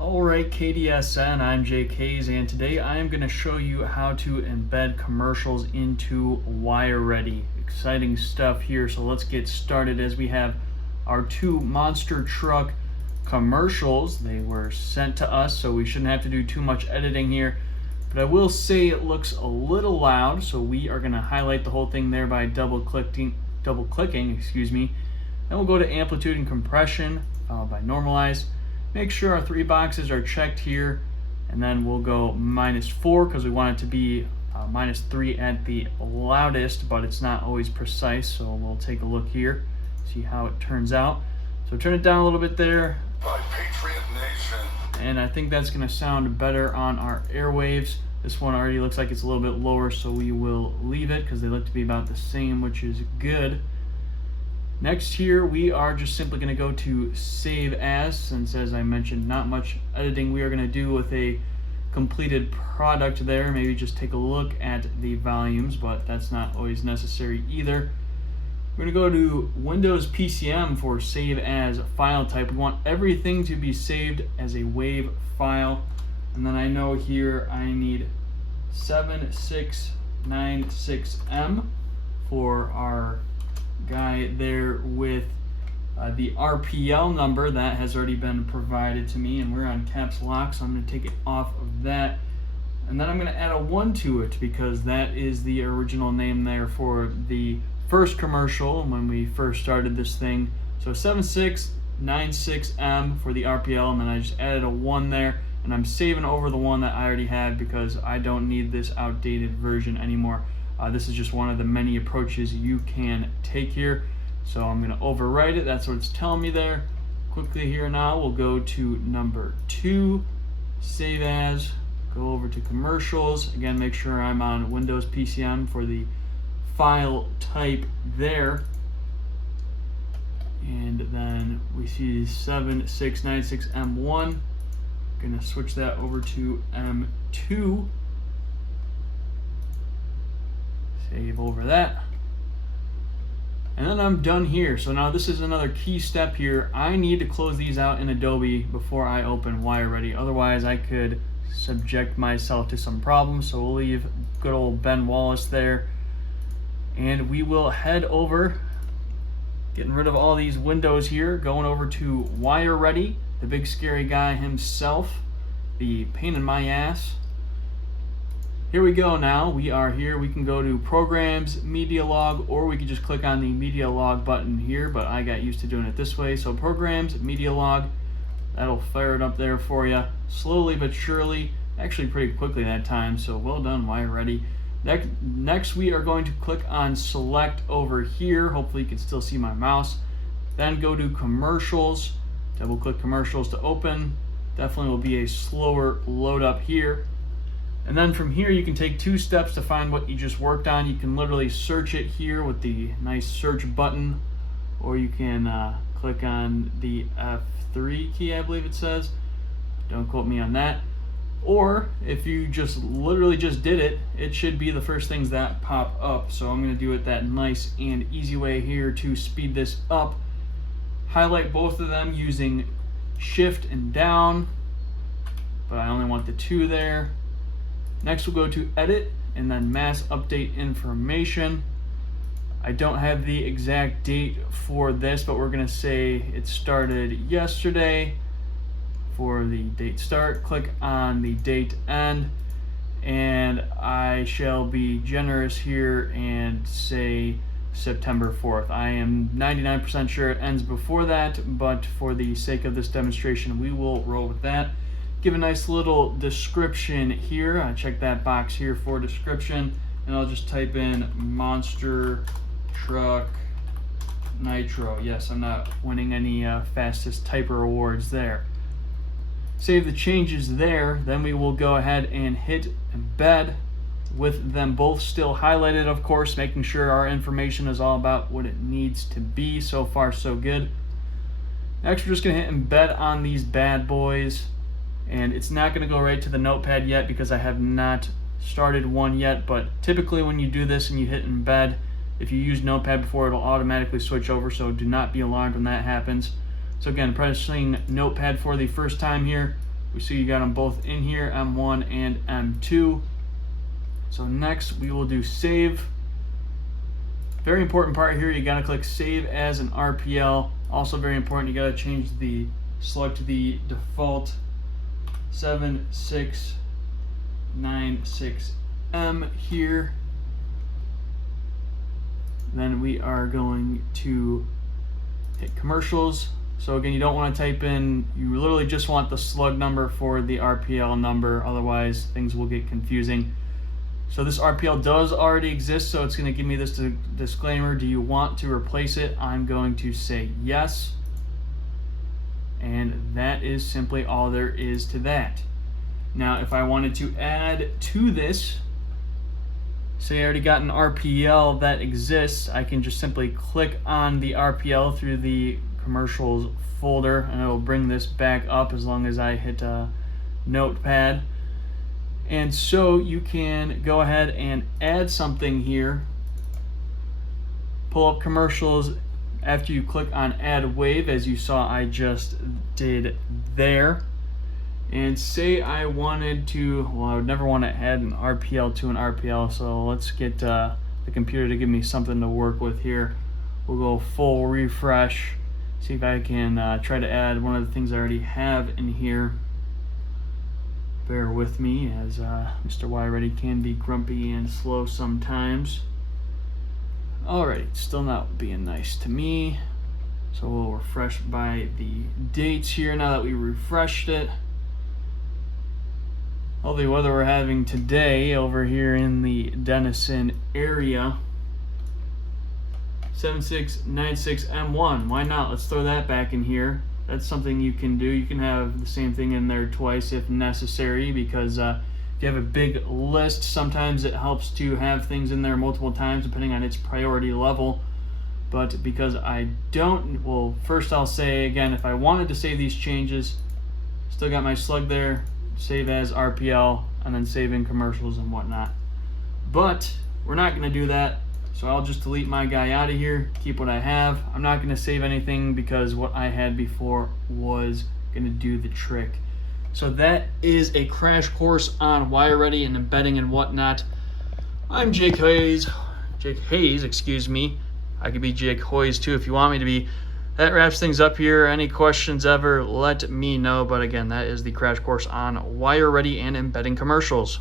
Alright KDSN, I'm JKs, and today I am going to show you how to embed commercials into WireReady. Exciting stuff here, so let's get started as we have our two monster truck commercials. They were sent to us, so we shouldn't have to do too much editing here. But I will say it looks a little loud, so we are going to highlight the whole thing there by double clicking, Then we'll go to amplitude and compression, followed by normalize. Make sure our three boxes are checked here, and then we'll go -4 because we want it to be -3 at the loudest, but it's not always precise, so we'll take a look here, see how it turns out. So turn it down a little bit there, by Patriot Nation. and I think that's going to sound better on our airwaves. This one already looks like it's a little bit lower, so we will leave it because they look to be about the same, which is good. Next here, we are just simply going to go to Save As, since as I mentioned, not much editing we are going to do with a completed product there. Maybe just take a look at the volumes, but that's not always necessary either. We're going to go to Windows PCM for Save As file type. We want everything to be saved as a WAV file. And then I know here I need 7696M for our guy there with the RPL number that has already been provided to me, and we're on caps lock, so I'm going to take it off of that, and then I'm going to add a 1 to it because that is the original name there for the first commercial when we first started this thing. So 7696M for the RPL, and then I just added a 1 there, and I'm saving over the one that I already had because I don't need this outdated version anymore. This is just one of the many approaches you can take here. So I'm going to overwrite it. That's what it's telling me there. Quickly here now, we'll go to number 2, Save As, go over to commercials. Again, make sure I'm on Windows PCM for the file type there. And then we see 7696M1. Going to switch that over to M2. Save over that. And then I'm done here. So now this is another key step here. I need to close these out in Adobe before I open WireReady. Otherwise I could subject myself to some problems. So we'll leave good old Ben Wallace there. And we will head over, getting rid of all these windows here, going over to WireReady, the big scary guy himself, the pain in my ass. Here we go now. We are here. We can go to Programs, Media Log, or we can just click on the Media Log button here, but I got used to doing it this way. So Programs, Media Log, that'll fire it up there for you. Slowly but surely, actually pretty quickly that time, so well done, WireReady. Next we are going to click on Select over here. Hopefully you can still see my mouse. Then go to Commercials, double click Commercials to open. Definitely will be a slower load up here. And then from here, you can take 2 steps to find what you just worked on. You can literally search it here with the nice search button, or you can click on the F3 key, I believe it says. Don't quote me on that. Or if you just literally just did it, it should be the first things that pop up. So I'm going to do it that nice and easy way here to speed this up. Highlight both of them using Shift and down, but I only want the 2 there. Next we'll go to Edit and then Mass Update Information. I don't have the exact date for this, but we're going to say it started yesterday for the date start. Click on the date end, and I shall be generous here and say September 4th. I am 99% sure it ends before that, but for the sake of this demonstration, we will roll with that. Give a nice little description here. I check that box here for description, and I'll just type in Monster Truck Nitro. Yes, I'm not winning any fastest typer awards there. Save the changes there. Then we will go ahead and hit embed with them both still highlighted, of course, making sure our information is all about what it needs to be. So far, so good. Next, we're just going to hit embed on these bad boys. And it's not going to go right to the notepad yet because I have not started one yet, but typically when you do this and you hit embed, if you use notepad before, it'll automatically switch over, so do not be alarmed when that happens. So again, pressing notepad for the first time here, We see you got them both in here, M1 and M2. So next we will do save. Very important part here, you gotta click save as an RPL. Also very important, you gotta change the slug to the default 7696M here. Then we are going to hit commercials. So again, you don't want to type in, you literally just want the slug number for the RPL number, otherwise things will get confusing. So this RPL does already exist, so it's going to give me this disclaimer. Do you want to replace it? I'm going to say yes. And that is simply all there is to that. Now, if I wanted to add to this, say I already got an RPL that exists, I can just simply click on the RPL through the commercials folder, and it will bring this back up as long as I hit notepad. And so you can go ahead and add something here, pull up commercials after you click on add wave, as you saw I just did there. And say I wanted to, well, I would never want to add an RPL to an RPL, so let's get the computer to give me something to work with here. We'll go full refresh, see if I can try to add one of the things I already have in here. Bear with me, as Mr. Y-Ready can be grumpy and slow sometimes. Alright, still not being nice to me. So we'll refresh by the dates here now that we refreshed it. All the weather we're having today over here in the Denison area. 7696M1. Why not? Let's throw that back in here. That's something you can do. You can have the same thing in there twice if necessary, because if you have a big list, sometimes it helps to have things in there multiple times depending on its priority level. But because I don't, well, first I'll say again, if I wanted to save these changes, still got my slug there, save as RPL, and then save in commercials and whatnot. But we're not going to do that. So I'll just delete my guy out of here, keep what I have. I'm not going to save anything because what I had before was going to do the trick. So that is a crash course on wire-ready and embedding and whatnot. I'm Jake Hayes, excuse me. I could be Jake Hoyes too if you want me to be. That wraps things up here. Any questions ever, let me know. But again, that is the crash course on wire-ready and embedding commercials.